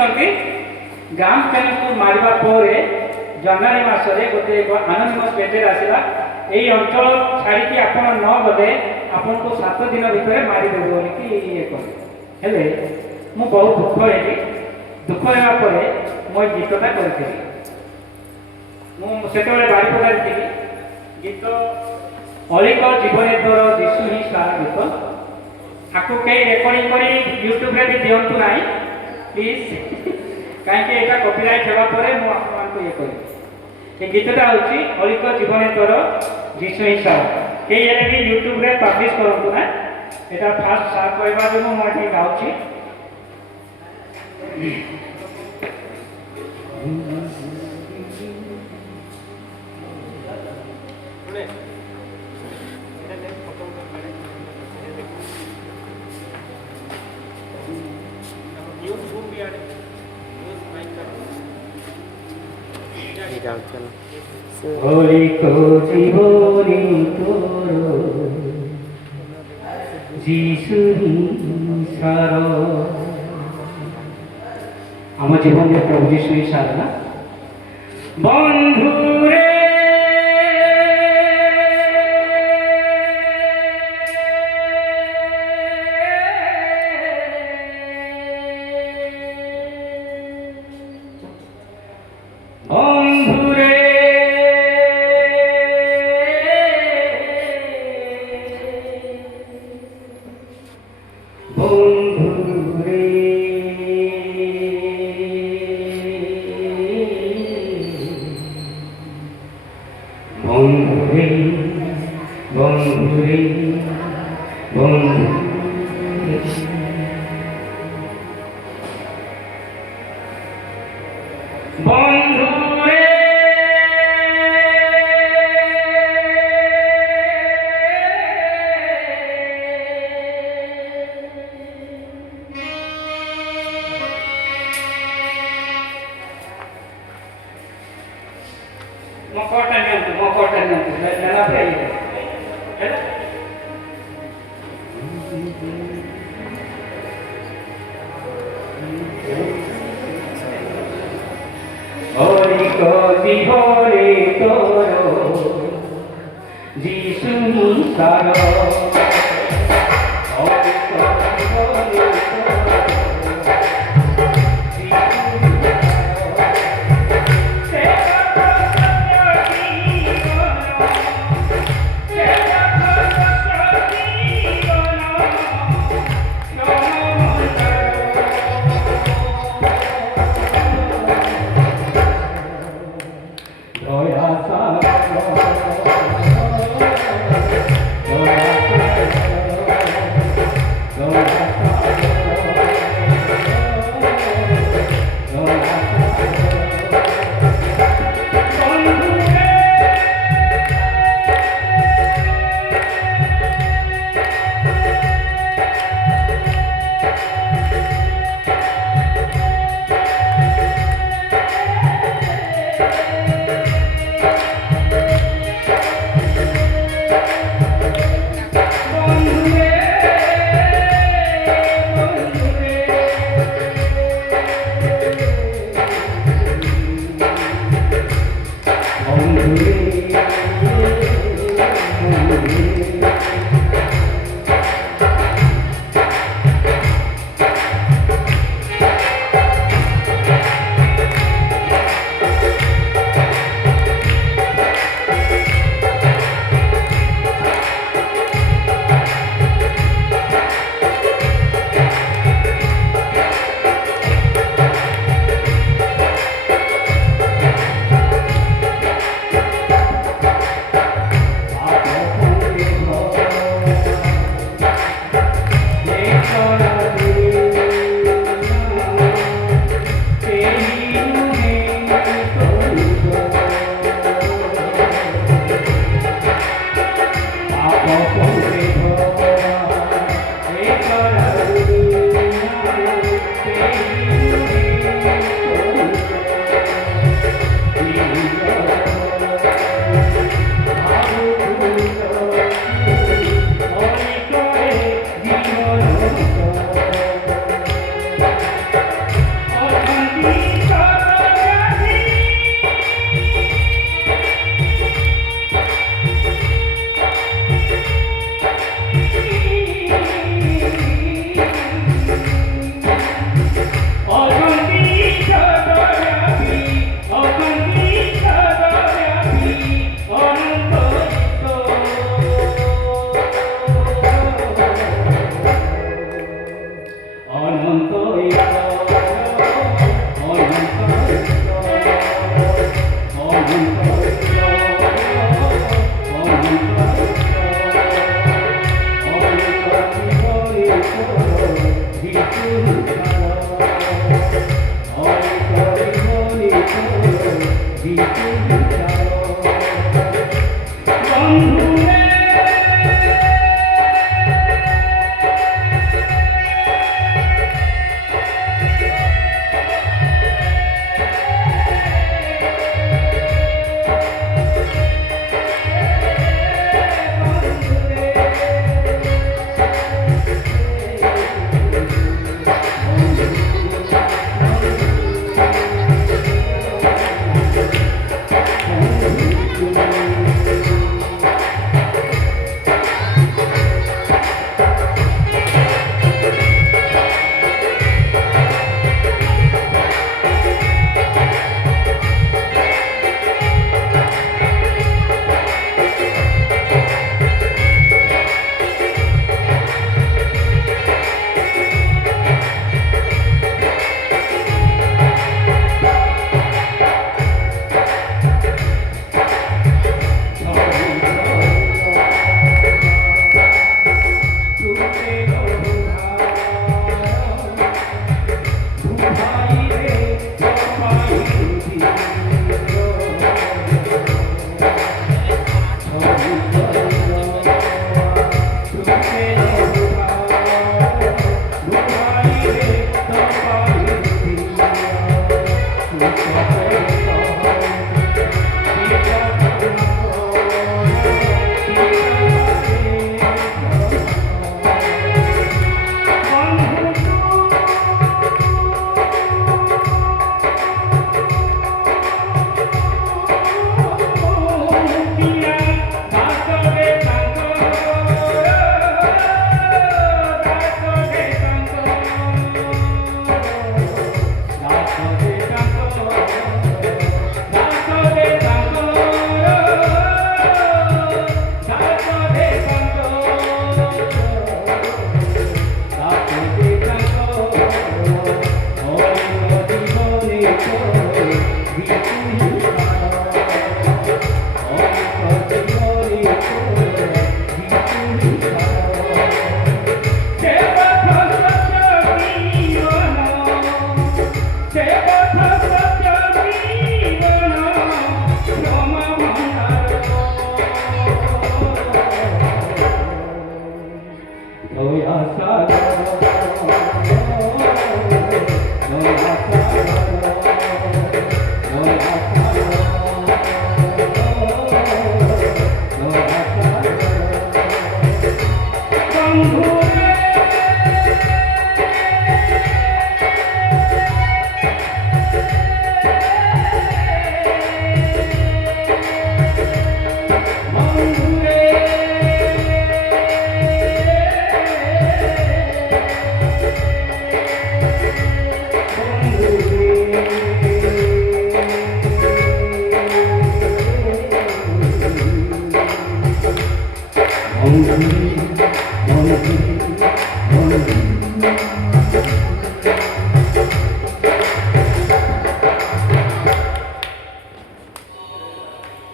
देखते ग्राम चैनल को मारिबा परे जनवरी मासरे गोटे आनोनिमस मेसेज आसला यही अंचल छाड़ी आपण न गले आपन को 7 दिन भितर मारिदेव बोली कि ये कले मु बहुत दुख है दुख होगा परे मो गीतटा करी मुझे बारिपदार थी गीत अलिक जीवन तोर दिशु ही सारा गीत आपको कई रेकर्डिंग कर यूट्यूब रे भी दिंतु ना प्लीज कहीं यहाँ कपिराइट होगा मुझे ये करी गीतटा हूँ अलिक जीवन तोर दिशु ही सारा कई भी यूट्यूब रे पब्लिश करूँ ना यहाँ फास्ट सार कहवा जो मुझे गाँची होली को जीवनी तोरो जीशु सारो आम जीवन में प्रभु जीशु ही सार ना बंधु रे बंधु रे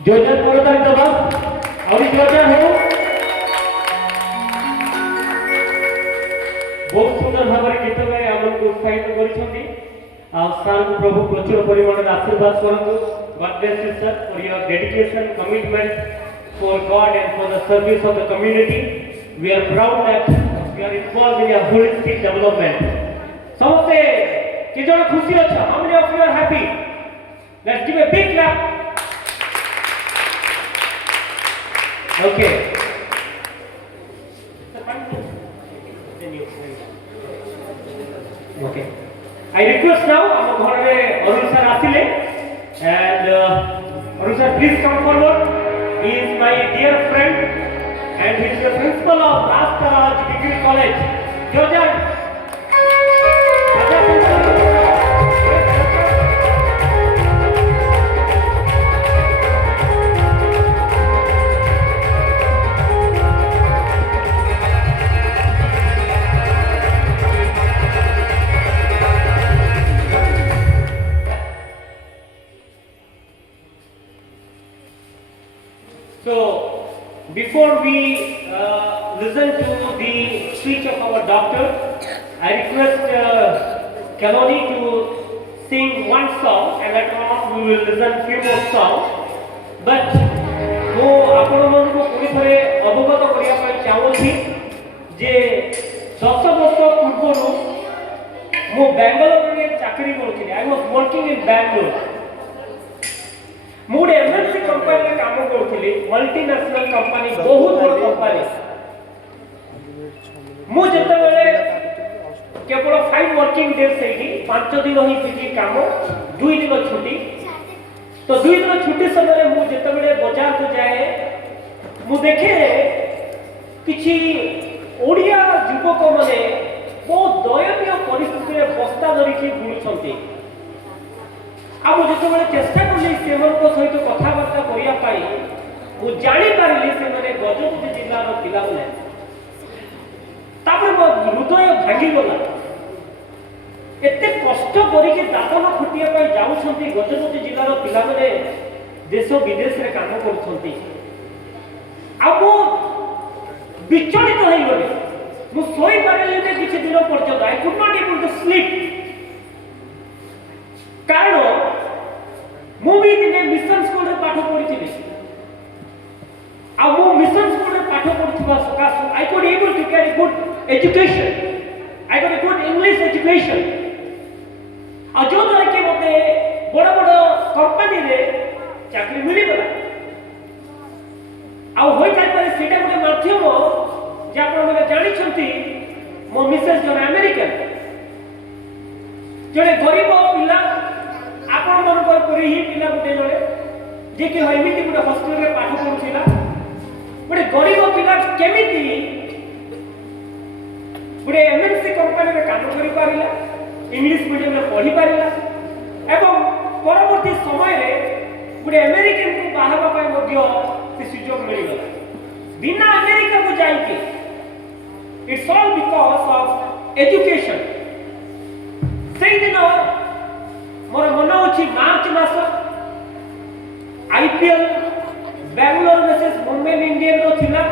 जोरदार करताली दबा आवडी जोरदार हो बहुत सुंदर भाव गीत गाई आमको उत्साहित करिसेंती आ सार प्रभु प्रचुर परिमाण आशीर्वाद करंतु God bless you sir for your dedication commitment for God and for the service of the community we are proud that we are involved in a holistic development समस्ते कि जण खुशी अच्छा how many of you are happy let's give a big clap Okay. Okay. I request now our ghare Arun sir asile and Arun sir please come forward. He is my dear friend and he is the principal of Rastaraj Degree College. Georgia. So, before we listen to the speech of our doctor, I request Kaloni to sing one song and later on we will listen few more songs. But ମୁଁ ଆପଣମାନଙ୍କୁ ପୁଣି ଥରେ ଅବଗତ କରିବା ପାଇଁ ଚାହୁଁଛି ଯେ 10 ବର୍ଷ ପୂର୍ବରୁ ମୁଁ ବାଙ୍ଗାଲୋରରେ ଚାକିରି କରୁଥିଲି। I was working in Bangalore. ମୁଁ ଗୋଟେ ଏମଏନସି କମ୍ପାନୀରେ କାମ କରୁଥିଲି, ମଲ୍ଟିନ୍ୟାସନାଲ କମ୍ପାନୀ, ବହୁତ ବଡ଼ କମ୍ପାନୀ। ମୁଁ ଯେତେବେଳେ କେବଳ 5 working days ସେଇଠି 5 ଦିନ ହିଁ ସେଠି କାମ, 2 ଦିନ ଛୁଟି। ତ 2 ଦିନ ଛୁଟି ସମୟରେ ମୁଁ ଯେତେବେଳେ ବଜାରକୁ ଯାଏ ମୁଁ ଦେଖେ କିଛି ଓଡ଼ିଆ ଯୁବକମାନେ ବହୁତ ଦୟନୀୟ ପରିସ୍ଥିତିରେ ବସ୍ତା ଧରିକି ବୁଲୁଛନ୍ତି। ଆଉ ମୁଁ ଯେତେବେଳେ ଚେଷ୍ଟା କଲି ସେମାନଙ୍କ ସହିତ କଥାବାର୍ତ୍ତା କରିବା ପାଇଁ ମୁଁ ଜାଣିପାରିଲି ସେମାନେ ଗଜପତି ଜିଲ୍ଲାର ପିଲାମାନେ। ତାପରେ ମୋ ହୃଦୟ ଭାଙ୍ଗିଗଲା। ଏତେ କଷ୍ଟ କରିକି ଦାଦନ ଖଟିବା ପାଇଁ ଯାଉଛନ୍ତି ଗଜପତି ଜିଲ୍ଲାର ପିଲାମାନେ, ଦେଶ ବିଦେଶରେ କାମ କରୁଛନ୍ତି। ଆଉ ମୁଁ ବିଚଳିତ ହେଇଗଲି। ମୁଁ ଶୋଇପାରିଲିନି କିଛି ଦିନ ପର୍ଯ୍ୟନ୍ତ। I could not able to sleep. କାରଣ ମୁଁ ବି ଦିନେ ମିଶନ ସ୍କୁଲରେ ପାଠ ପଢିଥିଲି। ଆଉ ମୁଁ ମିଶନ ସ୍କୁଲରେ ପାଠ ପଢୁଥିବା ସକାଶୁ I could able to get a good education. I got a good English education. ଆଉ ଯୋଉଦ୍ୱାରା କି ମୋତେ ବଡ଼ ବଡ଼ କମ୍ପାନୀରେ ଚାକିରି ମିଳିଗଲା। ଆଉ ହୋଇଥାଇପାରେ ସେଇଟା ଗୋଟେ ମାଧ୍ୟମ ଯେ ଆପଣମାନେ ଜାଣିଛନ୍ତି ମୋ ମିସେସ୍ ଜଣେ ଆମେରିକାନ, ଜଣେ ଗରିବ ପିଲା, ଆପଣମାନଙ୍କର ପରି ହିଁ ପିଲା ଗୋଟେ ଜଣେ ଯିଏକି ଏମିତି ଗୋଟେ ହଷ୍ଟେଲରେ ପାଠ ପଢୁଥିଲା। ଗୋଟେ ଗରିବ ପିଲା କେମିତି ଗୋଟେ ଏମଏନସି କମ୍ପାନୀରେ କାମ କରିପାରିଲା, ଇଂଲିଶ ମିଡିୟମରେ ପଢିପାରିଲା ଏବଂ ପରବର୍ତ୍ତୀ ସମୟରେ ଗୋଟେ ଆମେରିକାନକୁ ବାହା ହେବା ପାଇଁ ମଧ୍ୟ ସେ ସୁଯୋଗ ମିଳିଗଲା ବିନା ଆମେରିକାକୁ ଯାଇକି। It's all because of education. ସେଇଦିନ ମୋର ମନେ ଅଛି ମାର୍ଚ୍ଚ ମାସ IPL ବାଙ୍ଗାଲୋର ଭର୍ସେସ୍ ମୁମ୍ବାଇ ଇଣ୍ଡିଆନ୍ସର ଥିଲା।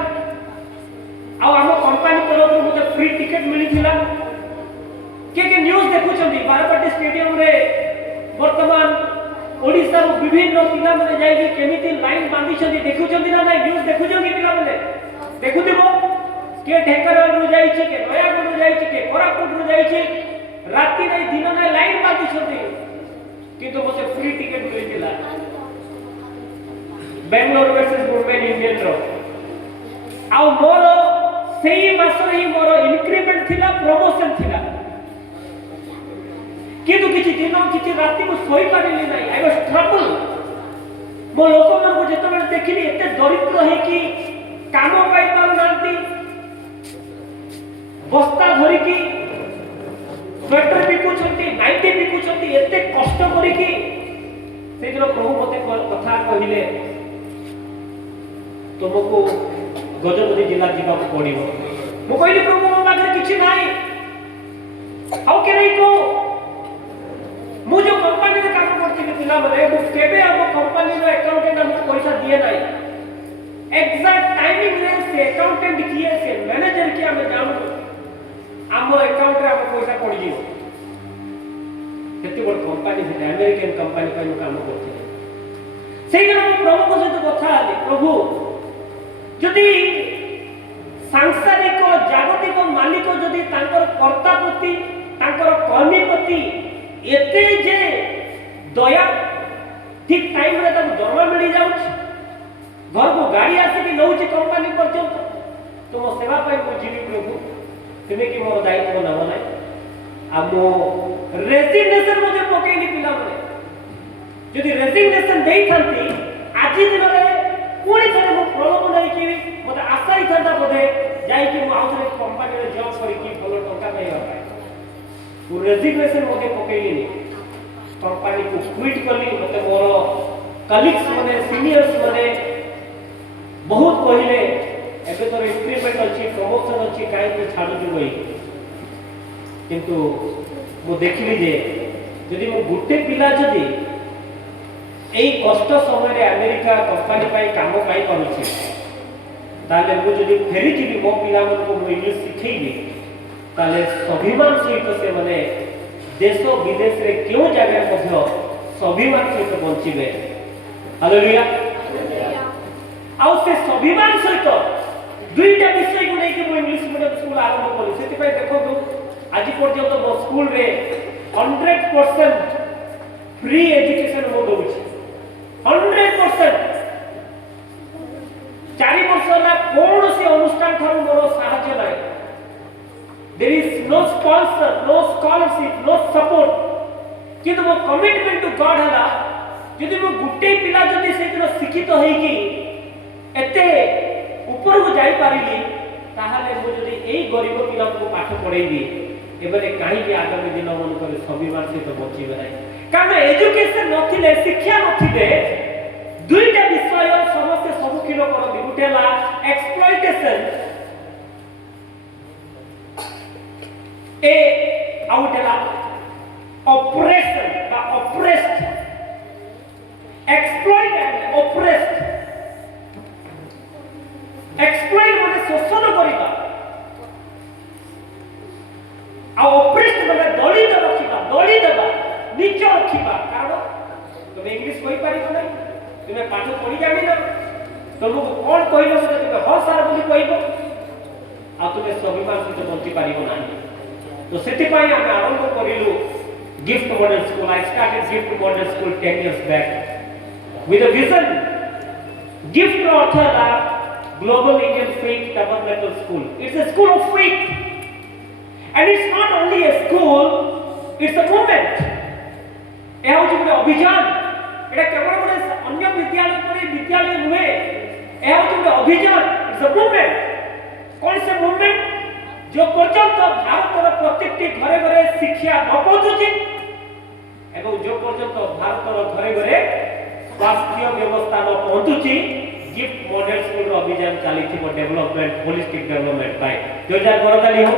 ଆଉ ଆମ କମ୍ପାନୀ ତରଫରୁ ମୋତେ ଫ୍ରି ଟିକେଟ ମିଳିଥିଲା। କିଏ ନ୍ୟୁଜ୍ ଦେଖୁଛନ୍ତି ବାରବାଟୀ ଷ୍ଟାଡିୟମରେ ବର୍ତ୍ତମାନ ଓଡ଼ିଶାରୁ ବିଭିନ୍ନ ପିଲାମାନେ ଯାଇକି କେମିତି ଲାଇନ୍ ବାନ୍ଧିଛନ୍ତି ଦେଖୁଛନ୍ତି ନା ନାଇଁ? ନ୍ୟୁଜ୍ ଦେଖୁଛନ୍ତି ପିଲାମାନେ? ଦେଖୁଥିବ। କିଏ ଢେଙ୍କାନାଳରୁ ଯାଇଛି, କିଏ ନୟାଗଡ଼ରୁ ଯାଇଛି, କିଏ କୋରାପୁଟରୁ ଯାଇଛି, ରାତି ନାଇଁ ଦିନ ନାଇଁ ଲାଇନ୍ ବାନ୍ଧିଛନ୍ତି। କିନ୍ତୁ ମୋତେ ଫ୍ରି ଟିକେଟ ମିଳିଥିଲା ବାଙ୍ଗାଲୋର ଭର୍ସେସ୍ ମୁମ୍ବାଇ ଇଣ୍ଡିଆନ୍ସର। ଆଉ ମୋର ସେଇ ମାସରେ ହିଁ ମୋର ଇନକ୍ରିମେଣ୍ଟ ଥିଲା, ପ୍ରମୋସନ ଥିଲା। କିନ୍ତୁ କିଛି ଦିନ କିଛି ରାତି ମୁଁ ଶୋଇପାରିଲି ନାହିଁ। I was trouble. ମୋ ଲୋକମାନଙ୍କୁ ଯେତେବେଳେ ଦେଖିଲି ଏତେ ଦରିଦ୍ର ହେଇକି କାମ ପାଇପାରୁନାହାନ୍ତି, ବସ୍ତା ଧରିକି ସ୍ୱେଟର ବିକୁଛନ୍ତି, ନାଇଟି ବିକୁଛନ୍ତି, ଏତେ କଷ୍ଟ କରିକି, ସେଇଦିନ ପ୍ରଭୁ ମୋତେ କଥା କହିଲେ ତୁମକୁ ଗଜପତି ଜିଲ୍ଲା ଯିବାକୁ ପଡ଼ିବ। ମୁଁ କହିଲି ପ୍ରଭୁ ମୋ ପାଖରେ କିଛି ନାହିଁ। ଆଉ କେହି କହ ମୁଁ ଯୋଉ କମ୍ପାନୀରେ କାମ କରୁଥିଲି ପିଲାମାନେ, ମୁଁ କେବେ ଆମ କମ୍ପାନୀର ଆକାଉଣ୍ଟାଣ୍ଟ ଆମକୁ ପଇସା ଦିଏ ନାହିଁ। ଏକ୍ସାକ୍ଟ ଟାଇମିଂରେ ସେ ଆକାଉଣ୍ଟାଣ୍ଟ କିଏ, ସେ ମ୍ୟାନେଜର କିଏ ଆମେ ଜାଣୁ। ଆମ ଆକାଉଣ୍ଟରେ ଆମ ପଇସା ପଡ଼ିଯିବ। କେତେ ବଡ଼ କମ୍ପାନୀ ସେଟା, ଆମେରିକାନ କମ୍ପାନୀ ପାଇଁ ମୁଁ କାମ କରୁଥିଲି। ସେଇଦିନ ମୁଁ ପ୍ରଭୁଙ୍କ ସହିତ କଥା ହେଲି, ପ୍ରଭୁ ଯଦି ସାଂସାରିକ ଜାଗତିକ ମାଲିକ ଯଦି ତାଙ୍କର କର୍ତ୍ତା ପ୍ରତି, ତାଙ୍କର କର୍ମୀ ପ୍ରତି ଏତେ ଯେ ଦୟା, ଠିକ୍ ଟାଇମରେ ତାକୁ ଦରମା ମିଳିଯାଉଛି, ଘରକୁ ଗାଡ଼ି ଆସିକି ନେଉଛି କମ୍ପାନୀ ପର୍ଯ୍ୟନ୍ତ, ତୁମ ସେବା ପାଇଁ ମୁଁ ଯିବି ପ୍ରଭୁ। ତୁମେ କି ମୋର ଦାୟିତ୍ୱ ନେବ ନାହିଁ। ଆଉ ମୁଁ ରେଜିଗ୍ନେସନ ମଧ୍ୟ ପକେଇଲି ପିଲାମାନେ। ଯଦି ରେଜିଗ୍ନେସନ ଦେଇଥାନ୍ତି ଆଜି ଦିନରେ ପୁଣି ଥରେ ମୁଁ ପ୍ରଲୋଭନ ନେଇକି ମୋତେ ଆଶା ହେଇଥାନ୍ତା ବୋଧେ ଯାଇକି ମୁଁ ଆଉ ଥରେ କମ୍ପାନୀରେ ଜବ୍ କରିକି ଭଲ ଟଙ୍କା ପାଇବା ପାଇଁ। ମୁଁ ରେଜିଗ୍ନେସନ ମଧ୍ୟ ପକେଇଲିନି, कंपनी को क्विट कली मते मोर कलीग्स माने सीनियर्स माने बहुत पहिले एबे तोर इंक्रीमेंट अछि प्रमोशन अछि काहे के छाडु जो होई किंतु मो देखिली जे यदि मो गुटे पिला जदि एई कष्ट समय रे अमेरिका कंपनी पाई काम पाई करूछि ताले मो जदि फेरी जिबी मो पिला मन को मो इंग्लिश सिखैबी ताले स्वाभिमान सहित से माने देश विदेश रे क्यों जगह मध्य स्वाभिमान सहित बंचिबे हालेलुया आउ से स्वाभिमान सहित दुईटा विषय को लेके मु इंग्लिश मीडियम स्कूल आरंभ करी सेति पय देखो आज पर्यंत मो स्कूल रे 100% फ्री एजुकेशन मो दउछि 100% 4 वर्ष ना कौन से अनुष्ठान थारु मोर साहाय्य नाही there is no sponsor no scholarship no support किंतु मो कमिटमेंट टू गॉड हला यदि मो गुटे पिला जदि से दिन शिक्षित होई कि एते ऊपर को जाई पारिली ताहाले मो जदि एई गरीब पिला को पाठ पढाईबी एबले काहे कि आगामी दिन मन करे स्वाभिमान से तो बचिबे नाही कारण एजुकेशन नथिले शिक्षा नथिले दुईटा विषय समस्त सम्मुखीन करती गोटे एक्सप्लॉइटेशन ए आउटेला ऑपरेशन बा oppressed exploit and oppressed exploit माने शोषण करिबा आ ऑपरेस्ड माने दलित रखिबा दलित देबा नीच रखिबा कारण तुम इंग्लिश कहि पारिबो नै तुमे पाठ पढि जानि न तुमको कोन कहलो से तुमे ह सार बोली कहबो आ तुमे स्वाभिमान से बंची पारिबो नाही तो सेति पई हम आरंभ करिलु gift model school I started gift model school 10 years back with a vision gift author global Indian faith tabernacle school it's a school of faith and it's not only a school it's a movement ए हो जे अभियान एटा केवल गोटे अन्य विद्यालय परि विद्यालय नुहे ए हो जे अभियान इट्स अ मूवमेंट कौन से मूवमेंट जो पर्यंत भारतर प्रत्येकटी घरे घरे शिक्षा न पहुंचुची एवं जो पर्यंत भारतर घरे घरे स्वास्थ्य व्यवस्था न पहुंचुची गिफ्ट मॉडल स्कूल रो अभियान चली थी डेवलपमेंट होलिस्टिक डेवलपमेंट पाए जो जा करताली हो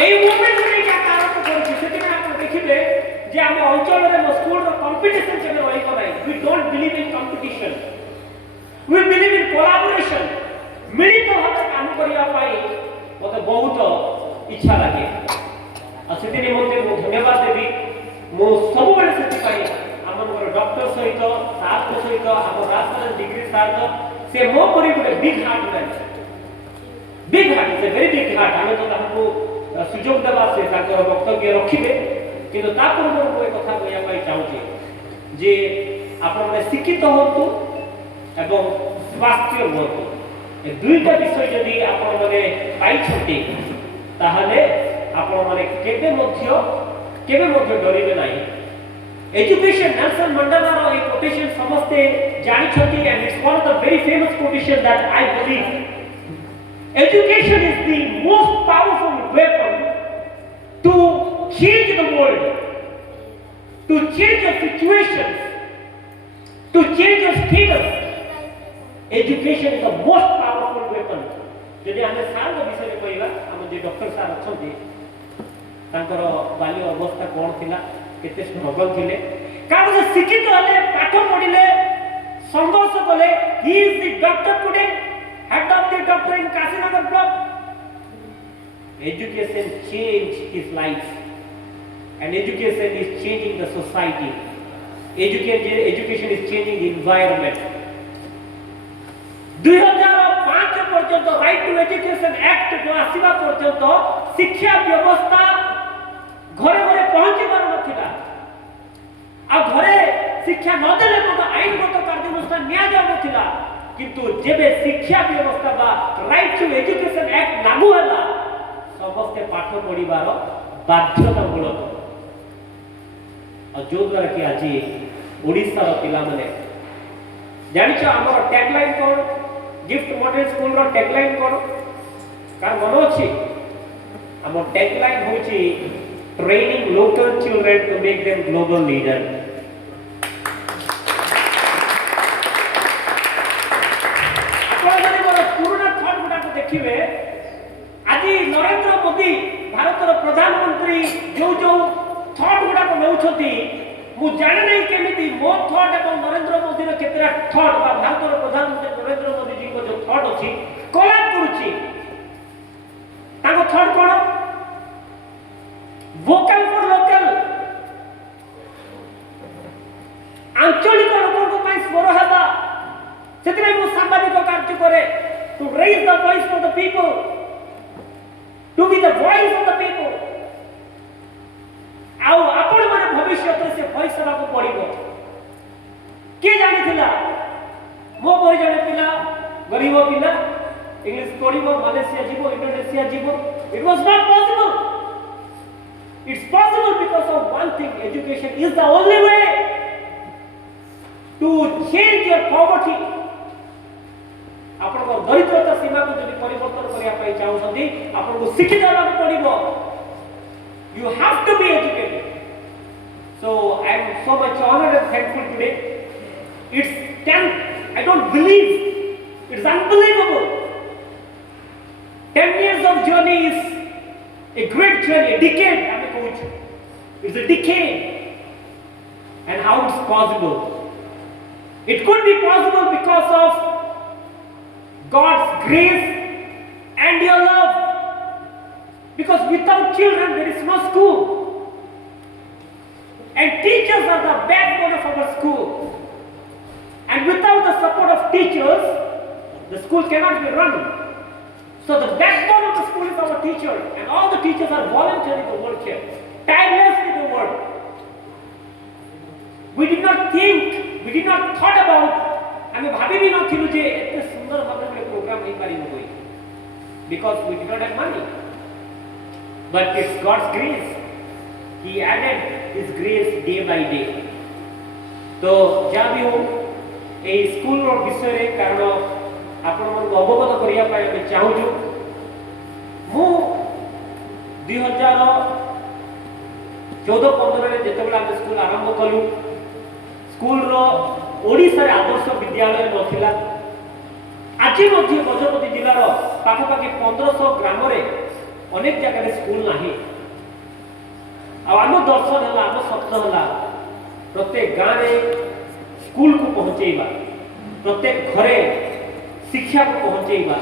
ए मूवमेंट रे क्या कारण करछि सेति में आप देखिबे जे हम अंचल रे स्कूल रो कंपटीशन चले होई को नाही we don't believe in competition we believe in collaboration मिलित भावे काम करिया पाई मते बहुत इच्छा लागे आ सेति निमंते मु धन्यवाद देबी मु सब बेले सेति पाई हमर डॉक्टर सहित साथ सहित हम राष्ट्रीय डिग्री साथ से मो परि गुटे बिग हार्ट है big heart is a very big heart हमें तो हमको सुजोग देवा से ताकर वक्तव्य रखिबे किंतु ता पूर्व को एक कथा कहया पाई चाहूची जे आपण में शिक्षित होतु एवं स्वास्थ्य होतु ए दुईटा विषय यदि आपण माने पाई छथि ताहाले आपण माने केबे मध्य डरिबे नाही एजुकेशन नेल्सन मंडेला रो एक कोटेशन समस्ते जानि छथि and it's one of the very famous quotation that I believe education is the most powerful weapon to change the world, to change the situations, to change the status. Education is the most powerful weapon. यदि हमें सार को विषय में कहला हम जे doctor सार अछंती तांकर बाल्य अवस्था कोन थिला केते स्ट्रगल थिले कारण जे शिक्षित हले पाठ पढिले संघर्ष कले he is the doctor today head of the doctor in Kasinagar block. Education changed his life, and education is changing the society. Education is changing the environment. 2005 पर्यंत राइट टू एजुकेशन एक्ट जो आसीबा पर्यंत शिक्षा व्यवस्था घरे घरे पहुंची पार नथिला आ घरे शिक्षा न देले तो आईनगत कार्यानुष्ठान निया जाउ नथिला किंतु जेबे शिक्षा व्यवस्था बा राइट टू एजुकेशन एक्ट लागू हला समस्त पाठ पढिबार बाध्यतामूलक और जो द्वारा कि आज ओडिसा रो पिला माने जानिछ हमर टैगलाइन कोन गिफ्ट मॉडल स्कूल रो टैगलाइन कोन कार मनो अछि हमर टैगलाइन होछि training local children to make them global leader देखिए आज नरेंद्र मोदी भारत प्रधानमंत्री जो जो थॉट गुडा को नेउछथि मु जाने नहीं केमिति मो थॉट एवं नरेंद्र मोदी रो केतरा थॉट बा भारत प्रधानमंत्री नरेंद्र मोदी जी को जो थॉट अछि कोलाब करूछि ताको thought cone vocal for local, আঞ্চলিক লোকଙ୍କ ପାଇଁ ସ୍ୱର ହେବା ସେଥିପାଇଁ ମୁଁ ସାମ୍ବାଦିକ କାର୍ଯ୍ୟ କରେ to raise the voice for the people, to be the voice of the people। ଆଉ ଆପଣ ମାନେ ଭବିଷ୍ୟତରେ ସେ ଭଏସ୍ ହେବାକୁ ପଡ଼ିବ। କିଏ ଜାଣିଥିଲା ମୋ ଭଳି ଜଣେ ପିଲା ଗରିବ ପିଲା ଇଂଲିଶ ପଢ଼ିବ ମାଲେସିଆ ଯିବ ଇଣ୍ଡୋନେସିଆ ଯିବ? It was not possible. It's possible because of one thing, education is the only way to change your poverty। ଆପଣଙ୍କ ଦରିଦ୍ରତା ସୀମାକୁ ଯଦି ପରିବର୍ତ୍ତନ କରିବା ପାଇଁ ଚାହୁଁଛନ୍ତି ଆପଣଙ୍କୁ ଶିକ୍ଷିତ ହେବାକୁ ପଡ଼ିବ। You have to be educated। So I am so much honored and thankful today। I don't believe, it's unbelievable। 10 years of journey is a great journey, a decade, I am coach। It's a decade। And how it's possible? It could be possible because of God's grace and your love। Because without children there is no school, and teachers are the backbone of our school, and without the support of teachers the school cannot be run। So the backbone of the school is our teacher, and all the teachers are volunteering the work here, tirelessly the work। We did not think, we did not thought about, ଆମେ ଭାବି ବି ନଥିଲୁ ଯେ ଏତେ ସୁନ୍ଦର ଭାବରେ ଗୋଟେ programme ହେଇପାରିବ ବୋଲି, because we did not have money। But it's God's grace। He added His grace day by day। तो जहाँ भी हो ए स्कूल रो विषय रे कारण आपण मन अवगत करिया पाए हम चाहू छु। मु 2014-15 रे जेतेबेला हम स्कूल आरंभ कलु, स्कूल रो ओडिसा रे आदर्श विद्यालय नथिला। आज मध्य गजपति जिल्ला रो पाखापाखि 1500 ग्राम रे अनेक जगह स्कूल नहीं। आम दर्शन है, आम स्वप्न है प्रत्येक गाँव में स्कूल को पहुँचेबा, प्रत्येक घरे शिक्षा को पहुँचेबा।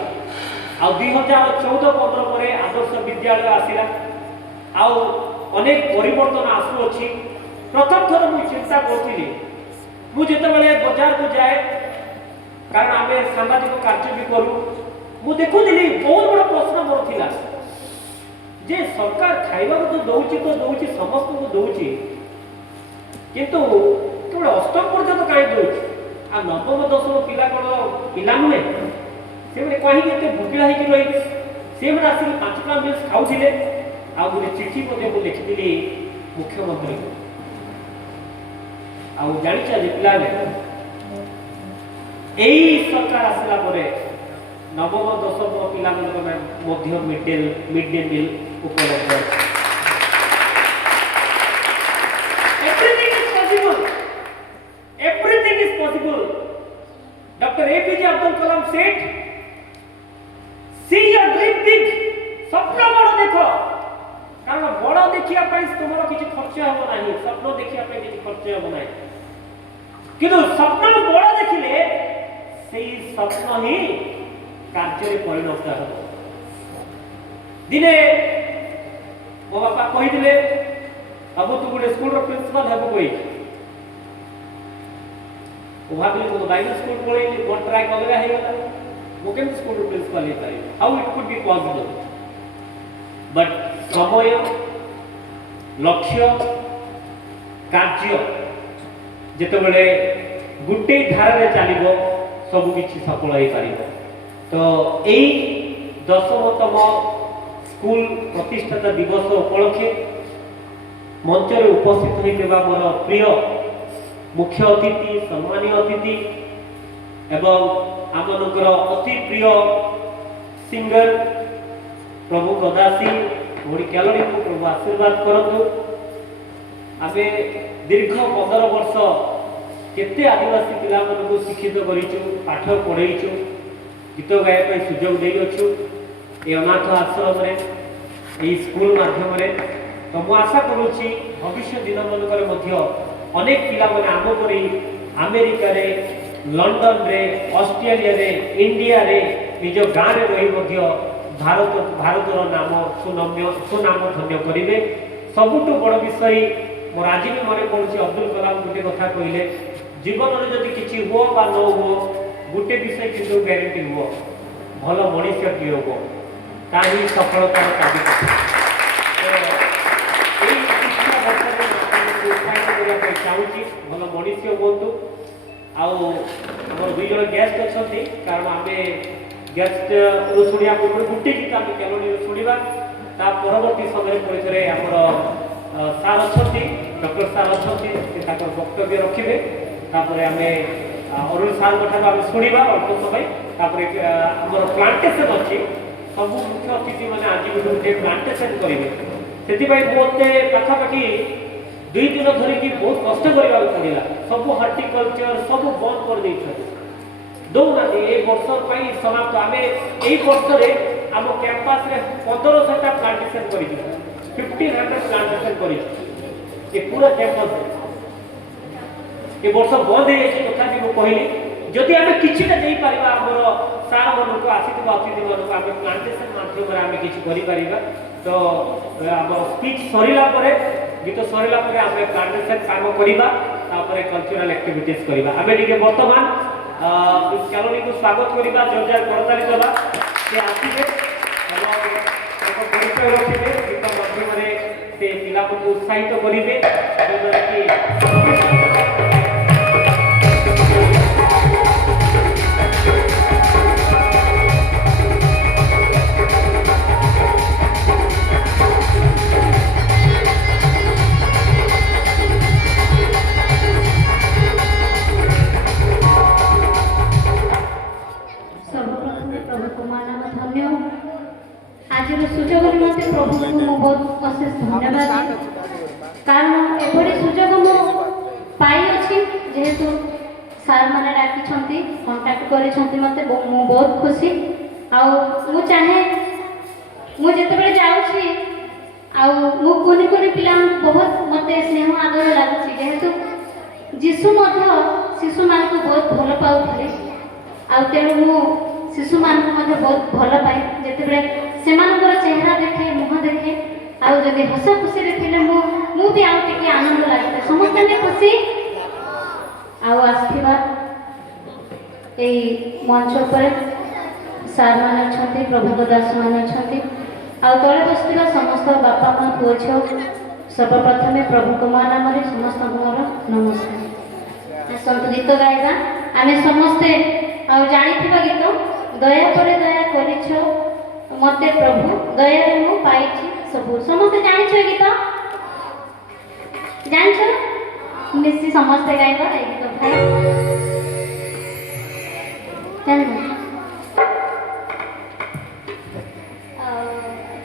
आ 2014-15 पर आदर्श विद्यालय आसला, अनेक परिवर्तन आसुअछि। प्रथम थर मु चिंता करी, मुझे बाजार को जाए, कारण आम सामाजिक कार्य भी करूँ, मु देखुली बहुत बड़ा प्रश्न मोर थिला जे सरकार खाइबा तो दौची समस्त को दौची, किंतु केवल अष्टम पर्यंत कहीं दौची। आ नवम दशम पिला कौन पिला नुहे, से कहीं भुकिला होकर रही, से आसिक 5 टका मिल्स खाऊले। आ गोटे चिठी लिखी मुख्यमंत्री को, जानी पिला यही सरकार आसला नवम दशम पिला मिड डे मिल उपलब्ध। Everything is possible। Dr. APJ Abdul Kalam said, see your dream big। स्वप्न बड़ देखो, कारण बड़ देखिया तुम किसी खर्च हम ना, स्वप्न देखिया किसी खर्च हम ना, किंतु स्वप्न बड़ देखिले से स्वप्न ही कार्य परिणत हो। दिने मो बापा कही अब तू गोटे स्कूल प्रिंसिपल हेबू कही, भाविली तो बाइबल स्कूल पढ़ेली, मोर ट्रैक अलग होगा, मुझे स्कूल प्रिंसिपल हो पारे, how it could be possible. But समय, लक्ष्य, कार्य जितेबले गोटे धारा चलो सबकि सफल हो पार। तो यही 10तम स्कूल प्रतिष्ठाता दिवस उपलक्षे मंच में उपस्थित होता मोर प्रिय मुख्य अतिथि, सम्मानीय अतिथि एवं आमनकर अति प्रिय सिंगर प्रभु गदासी भोड़ी कैलोरी को प्रभु आशीर्वाद करतु। आमे दीर्घ 15 वर्ष केते आदिवासी पिला को शिक्षित करिछु, पाठ पढ़ेइछु, गीत गाया सुजोग देइछु ए अनाथ आश्रम रे, ए स्कूल माध्यम रे। तो मु आशा करूछि भविष्य दिन मनकर मध्य अनेक पिला माने आम परी अमेरिका रे, लंडन रे, ऑस्ट्रेलिया रे, इंडिया रे निज गाँव रे रही मध्य भारतर नाम सुनाम धन्य करिवे। ସବୁଠୁ ବଡ଼ ବିଷୟ ମୋର ଆଜି ବି ମନେ ପଡ଼ୁଛି ଅବଦୁଲ କଲାମ ଗୋଟେ କଥା କହିଲେ ଜୀବନରେ ଯଦି କିଛି ହୁଅ ବା ନ ହୁଅ ଗୋଟେ ବିଷୟ କିନ୍ତୁ ଗ୍ୟାରେଣ୍ଟି ହୁଅ ଭଲ ମଣିଷଟିଏ ହୁଅ ତା ହିଁ ସଫଳତାର ଚାବି ଏଇ ଶିକ୍ଷା ବର୍ଷରେ ମୁଁ ଆପଣଙ୍କୁ ଉତ୍ସାହିତ କରିବା ପାଇଁ ଚାହୁଁଛି ଭଲ ମଣିଷ ହୁଅନ୍ତୁ ଆଉ ଆମର 2 ଜଣ ଗେଷ୍ଟ ଅଛନ୍ତି କାରଣ ଆମେ ଗେଷ୍ଟରୁ ଶୁଣିବା ପୂର୍ବରୁ ଗୋଟେ ଗୀତ ଆମେ କେଲୋଡିରୁ ଶୁଣିବା ତା ପରବର୍ତ୍ତୀ ସମୟରେ ପରିଚୟରେ ଆମର ସାର୍ ଅଛନ୍ତି ଡକ୍ଟର ସାର୍ ଅଛନ୍ତି ସେ ତାଙ୍କର ବକ୍ତବ୍ୟ ରଖିବେ ତାପରେ ଆମେ ଅରୁଣ ସାର୍ଙ୍କ ଠାରୁ ଆମେ ଶୁଣିବା ଅଳ୍ପ ସମୟ ତାପରେ ଆମର ପ୍ଲାଣ୍ଟେସନ୍ ଅଛି ସବୁ ମୁଖ୍ୟ ଅତିଥି ମାନେ ଆଜି ଗୋଟେ ପ୍ଲାଣ୍ଟେସନ୍ କରିବେ ସେଥିପାଇଁ ମୋତେ ପାଖାପାଖି 2 ଦିନ ଧରିକି ବହୁତ କଷ୍ଟ କରିବାକୁ ପଡ଼ିଲା ସବୁ ହର୍ଟିକଲଚର ସବୁ ବନ୍ଦ କରିଦେଇଛନ୍ତି ଦଉନାହାନ୍ତି ଏଇ ବର୍ଷ ପାଇଁ ସମାପ୍ତ ଆମେ ଏଇ ବର୍ଷରେ ଆମ କ୍ୟାମ୍ପସରେ 1500ଟା ପ୍ଲାଣ୍ଟେସନ୍ କରିଛୁ 1500 ପ୍ଲାଣ୍ଟେସନ୍ କରିଛୁ ଏ ପୁରା କ୍ୟାମ୍ପସରେ ଏ ବର୍ଷ ବନ୍ଦ ହେଇଯାଇଛି ତଥାପି ମୁଁ କହିଲି ଯଦି ଆମେ କିଛିଟା ଦେଇପାରିବା ଆମର ସାର୍ ମାନଙ୍କୁ ଆସିଥିବା ଅତିଥିମାନଙ୍କୁ ଆମେ ପ୍ଲାଣ୍ଟେସନ୍ ମାଧ୍ୟମରେ ଆମେ କିଛି କରିପାରିବା ତ ଆମ ସ୍ପିଚ୍ ସରିଲା ପରେ ଗୀତ ସରିଲା ପରେ ଆମେ ପ୍ଲାଣ୍ଟେସନ୍ କାମ କରିବା ତାପରେ କଲଚରାଲ ଆକ୍ଟିଭିଟିଜ୍ କରିବା ଆମେ ଟିକେ ବର୍ତ୍ତମାନ କ୍ୟାଲୋଡିକୁ ସ୍ୱାଗତ କରିବା ଜୋରଦାର କରତାଳି ଦେବା ସେ ଆସିବେ ଏବଂ ତାଙ୍କ ପରିଚୟ ରଖିବେ ଗୀତ ମାଧ୍ୟମରେ ସେ ପିଲାମାନଙ୍କୁ ଉତ୍ସାହିତ କରିବେ ଯେଉଁଦ୍ୱାରା କି आज सुजोग निमंते प्रभु को मु बहुत अशेष धन्यवाद कारण एपरी सुजोग मु पाई अछि जेहेतु सार माने डाकी छंती कांटेक्ट करि छंती मते मु बहुत खुशी आ मु चाहे मु जते बेले जाउछि आ मु कोनी कोनी पिला बहुत मते स्नेह आदर लागुछि जेहेतु जीसु मध्य शिशु मान को बहुत भल पाउथले आ तेणु मु शिशु मान को मध्य बहुत भल पाए जते बेले सेमानकर चेहरा देखे मुह देखे आउ जदि हस खुशी देखिले मु भी आउ टिके आनंद लागते समस्त ने खुशी आउ आस्थिबा ए मंच पर सार मान अछंती प्रभु दास मान अछंती आउ तळे बसथिबा समस्त बापा मां पुओ छो सर्वप्रथम प्रभु कुमार नाम रे समस्त मोर नमस्कार संत गीत गाइबा आमे समस्ते आउ जानिथिबा गीत दया परे दया करिछो मते प्रभु दया मु पाइछि सब समस्त जानिछ गीत जानिछ मिसी समस्त गाइबा ए गीत भाई जान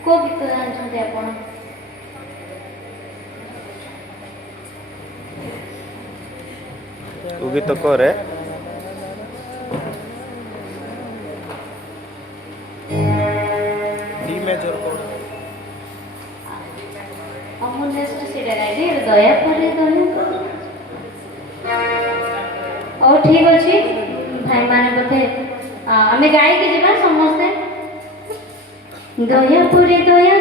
को गीत जानिछते आपण तू गीत करे मेजर कोड अमूल्य से गाइबे दया परे दया ओ ठीक अछि भाई माने बते हमें गाई के जीवा समस्त दया परे दया